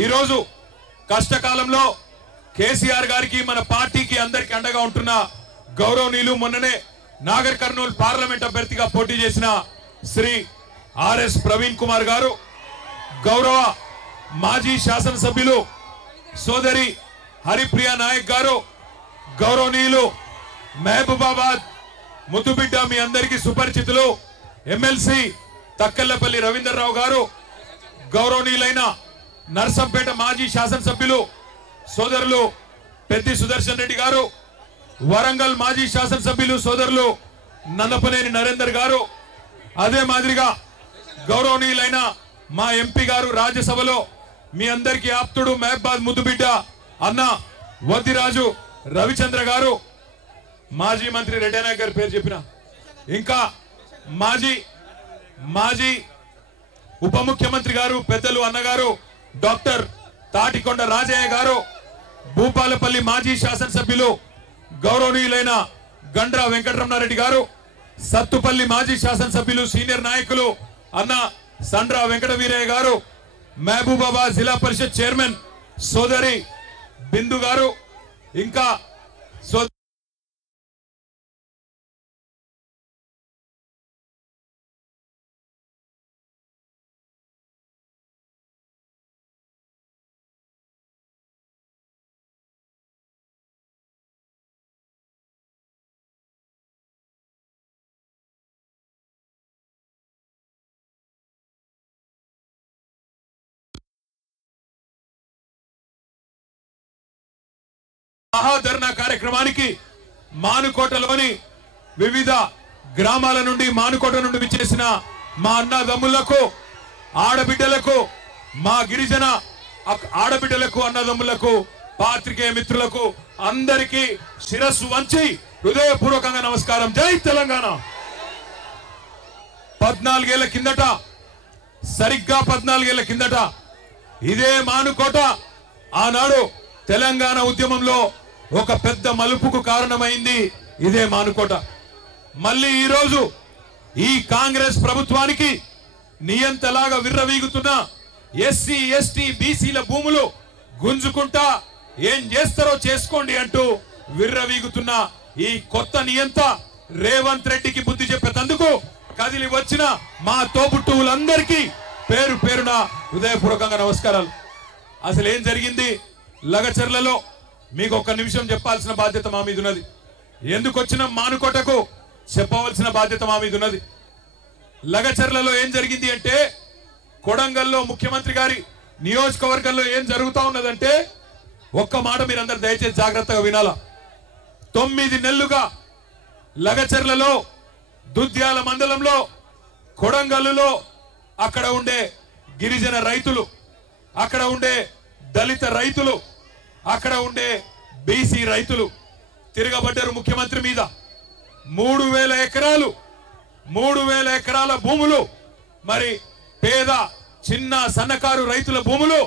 ఈ రోజు కష్టకాలంలో కేసీఆర్ గారికి మన పార్టీకి అందరికి అండగా ఉంటున్న గౌరవనీయులు మొన్ననే నాగర్ కర్నూలు పార్లమెంట్ అభ్యర్థిగా పోటీ చేసిన శ్రీ ఆర్ఎస్ ప్రవీణ్ కుమార్ గారు, గౌరవ మాజీ శాసనసభ్యులు సోదరి హరిప్రియ నాయక్ గారు, గౌరవనీయులు మహబూబాబాద్ ముద్దుబిడ్డ మీ అందరికీ సుపరిచితులు ఎమ్మెల్సీ తక్కెళ్లపల్లి రవీందర్రావు గారు, గౌరవనీయులైన నర్సంపేట మాజీ శాసనసభ్యులు సోదరులు పెద్ది సుదర్శన్ రెడ్డి గారు, వరంగల్ మాజీ శాసనసభ్యులు సోదరులు నన్నపనేని నరేందర్ గారు, అదే మాదిరిగా గౌరవనీయులైన మా ఎంపీ గారు రాజ్యసభలో మీ అందరికీ ఆప్తుడు మహబాద్ ముద్దుబిడ్డ అన్న వద్దిరాజు రవిచంద్ర గారు, మాజీ మంత్రి రెడ్డి నాయక్ గారి పేరు చెప్పిన, ఇంకా మాజీ ఉప ముఖ్యమంత్రి గారు పెద్దలు అన్నగారు డాక్టర్ తాటికొండ రాజయ్య గారు, భూపాలపల్లి మాజీ శాసనసభ్యులు గౌరవనీయులైన గండ్ర వెంకటరమణారెడ్డి గారు, సత్తుపల్లి మాజీ శాసనసభ్యులు సీనియర్ నాయకులు అన్న సండ్ర వెంకట వీరయ్య గారు, మహబూబాబాద్ జిల్లా పరిషత్ చైర్మన్ సోదరి బిందు గారు, ఇంకా మహాధర్నా కార్యక్రమానికి మానుకోటలోని వివిధ గ్రామాల నుండి మానుకోట నుండి విచ్చేసిన మా అన్నదమ్ములకు, ఆడబిడ్డలకు, మా గిరిజన ఆడబిడ్డలకు, అన్నదమ్ములకు, పాత్రికేయ మిత్రులకు అందరికీ శిరస్సు వంచి హృదయపూర్వకంగా నమస్కారం. జై తెలంగాణ. 14 ఏళ్ల కిందట, సరిగ్గా 14 ఏళ్ల కిందట ఇదే మానుకోట ఆనాడు తెలంగాణ ఉద్యమంలో ఒక పెద్ద మలుపుకు కారణమైంది. ఇదే మానుకోట. మళ్ళీ ఈరోజు ఈ కాంగ్రెస్ ప్రభుత్వానికి నియంతలాగా విర్రవీగుతున్న ఎస్సీ ఎస్టీ బీసీల భూములు గుంజుకుంటా ఏం చేస్తారో చేసుకోండి అంటూ విర్రవీగుతున్న ఈ కొత్త నియంత రేవంత్ రెడ్డికి బుద్ధి చెప్పేందుకు కదిలి వచ్చిన మా తోబుట్టువులందరికీ పేరు పేరున హృదయపూర్వకంగా నమస్కారాలు. అసలు ఏం జరిగింది లగచర్లలో మీకు ఒక్క నిమిషం చెప్పాల్సిన బాధ్యత మా మీద ఉన్నది. ఎందుకు వచ్చిన మానుకోటకు చెప్పవలసిన బాధ్యత మా మీద ఉన్నది. లగచర్లలో ఏం జరిగింది అంటే, కొడంగల్లో ముఖ్యమంత్రి గారి నియోజకవర్గంలో ఏం జరుగుతా ఉన్నదంటే, ఒక్క మాట మీరందరూ దయచేసి జాగ్రత్తగా వినాలా. 9 నెలలుగా లగచర్లలో, దుద్యాల మండలంలో, కొడంగల్లులో అక్కడ ఉండే గిరిజన రైతులు, అక్కడ ఉండే దళిత రైతులు, అక్కడ ఉండే బీసీ రైతులు తిరగబడ్డారు ముఖ్యమంత్రి మీద. 3,000 ఎకరాల భూములు, మరి పేద చిన్న సన్నకారు రైతుల భూములు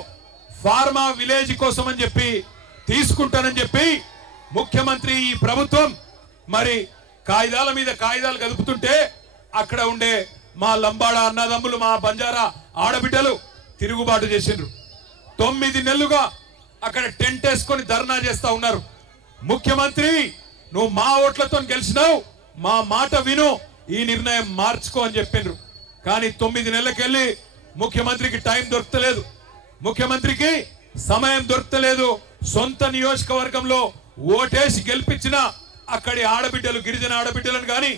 ఫార్మా విలేజ్ కోసం అని చెప్పి తీసుకుంటానని చెప్పి ముఖ్యమంత్రి ఈ ప్రభుత్వం మరి కాగితాల మీద కాగితాలు కదుపుతుంటే, అక్కడ ఉండే మా లంబాడ అన్నదమ్ములు, మా బంజారా ఆడబిడ్డలు తిరుగుబాటు చేసిండ్రు. 9 నెలలుగా అక్కడ టెంట్ వేసుకొని ధర్నా చేస్తా ఉన్నారు. ముఖ్యమంత్రి, నువ్వు మా ఓట్లతో గెలిచినావు, మా మాట విను, ఈ నిర్ణయం మార్చుకో అని చెప్పిండ్రు. కానీ 9 నెలలకెళ్ళి ముఖ్యమంత్రికి టైం దొరకలేదు, ముఖ్యమంత్రికి సమయం దొరకలేదు. సొంత నియోజకవర్గంలో ఓటేసి గెలిపించిన అక్కడి ఆడబిడ్డలు, గిరిజన ఆడబిడ్డలను కానీ,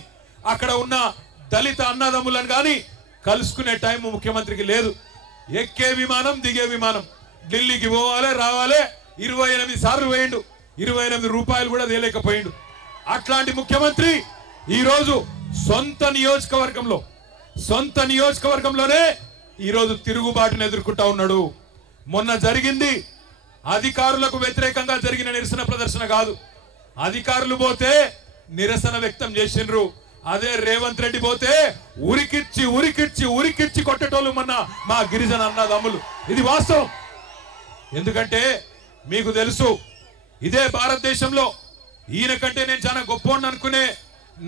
అక్కడ ఉన్న దళిత అన్నదమ్ములను కానీ కలుసుకునే టైం ముఖ్యమంత్రికి లేదు. ఎక్కే విమానం, దిగే విమానం, ఢిల్లీకి పోవాలి రావాలి 28 సార్లు వేయండు, 28 రూపాయలు కూడా తేలేకపోయిండు. అట్లాంటి ముఖ్యమంత్రి ఈరోజు సొంత నియోజకవర్గంలోనే ఈరోజు తిరుగుబాటును ఎదుర్కొంటా ఉన్నాడు. మొన్న జరిగింది అధికారులకు వ్యతిరేకంగా జరిగిన నిరసన ప్రదర్శన కాదు. అధికారులు పోతే నిరసన వ్యక్తం చేసిండ్రు. అదే రేవంత్ రెడ్డి పోతే ఉరికిచ్చి కొట్టేటోళ్ళు మొన్న మా గిరిజన అన్నదమ్ములు. ఇది వాస్తవం. ఎందుకంటే మీకు తెలుసు, ఇదే భారతదేశంలో ఈయన కంటే నేను చాలా గొప్పవాడిని అనుకునే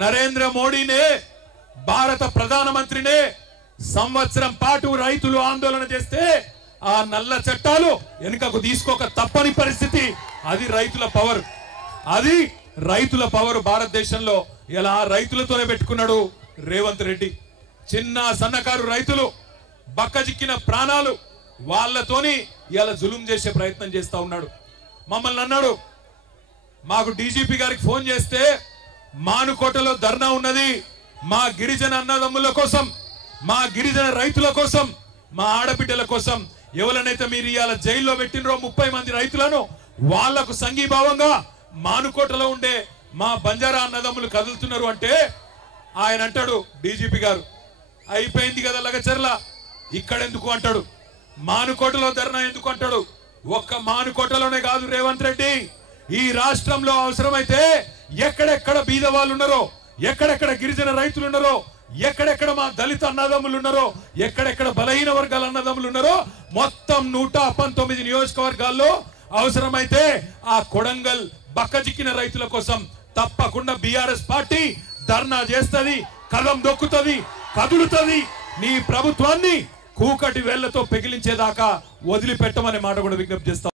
నరేంద్ర మోడీనే, భారత ప్రధానమంత్రినే సంవత్సరం పాటు రైతులు ఆందోళన చేస్తే ఆ నల్ల చట్టాలు వెనుకకు తీసుకోక తప్పని పరిస్థితి. అది రైతుల పవర్, అది రైతుల పవర్ భారతదేశంలో. ఇలా రైతులతోనే పెట్టుకున్నాడు రేవంత్ రెడ్డి. చిన్న సన్నకారు రైతులు బక్కజిక్కిన ప్రాణాలు వాళ్ళతోని ఇలా జులుం చేసే ప్రయత్నం చేస్తా ఉన్నాడు. మమ్మల్ని అన్నాడు, మాకు డీజీపీ గారికి ఫోన్ చేస్తే మానుకోటలో ధర్నా ఉన్నది, మా గిరిజన అన్నదమ్ముల కోసం, మా గిరిజన రైతుల కోసం, మా ఆడబిడ్డల కోసం, ఎవరినైతే మీరు ఇవాళ జైల్లో పెట్టినరో 30 మంది రైతులను వాళ్లకు సంఘీభావంగా మానుకోటలో ఉండే మా బంజారా అన్నదమ్ములు కదులుతున్నారు అంటే ఆయన అంటాడు డీజీపీ గారు, అయిపోయింది కదా లగచర్ల, ఇక్కడెందుకు అంటాడు, మానుకోటలో ధర్నా ఎందుకు అంటాడు. ఒక్క మానుకోటలోనే కాదు రేవంత్ రెడ్డి, ఈ రాష్ట్రంలో అవసరమైతే ఎక్కడెక్కడ బీద వాళ్ళు ఉన్నారో, ఎక్కడెక్కడ గిరిజన రైతులు ఉన్నారో, ఎక్కడెక్కడ మా దళిత అన్నదమ్ములు ఉన్నారో, ఎక్కడెక్కడ బలహీన వర్గాల అన్నదమ్ములు ఉన్నారో, మొత్తం 119 నియోజకవర్గాల్లో అవసరమైతే ఆ కొడంగల్ బక్కజిక్కిన రైతుల కోసం తప్పకుండా బీఆర్ఎస్ పార్టీ ధర్నా చేస్తుంది, కదం దొక్కుతుంది, కదులుతుంది. నీ ప్రభుత్వాన్ని కూకటి వేళ్లతో పెగిలించేదాకా వదిలిపెట్టమనే మాట కూడా విజ్ఞప్తి చేస్తాం.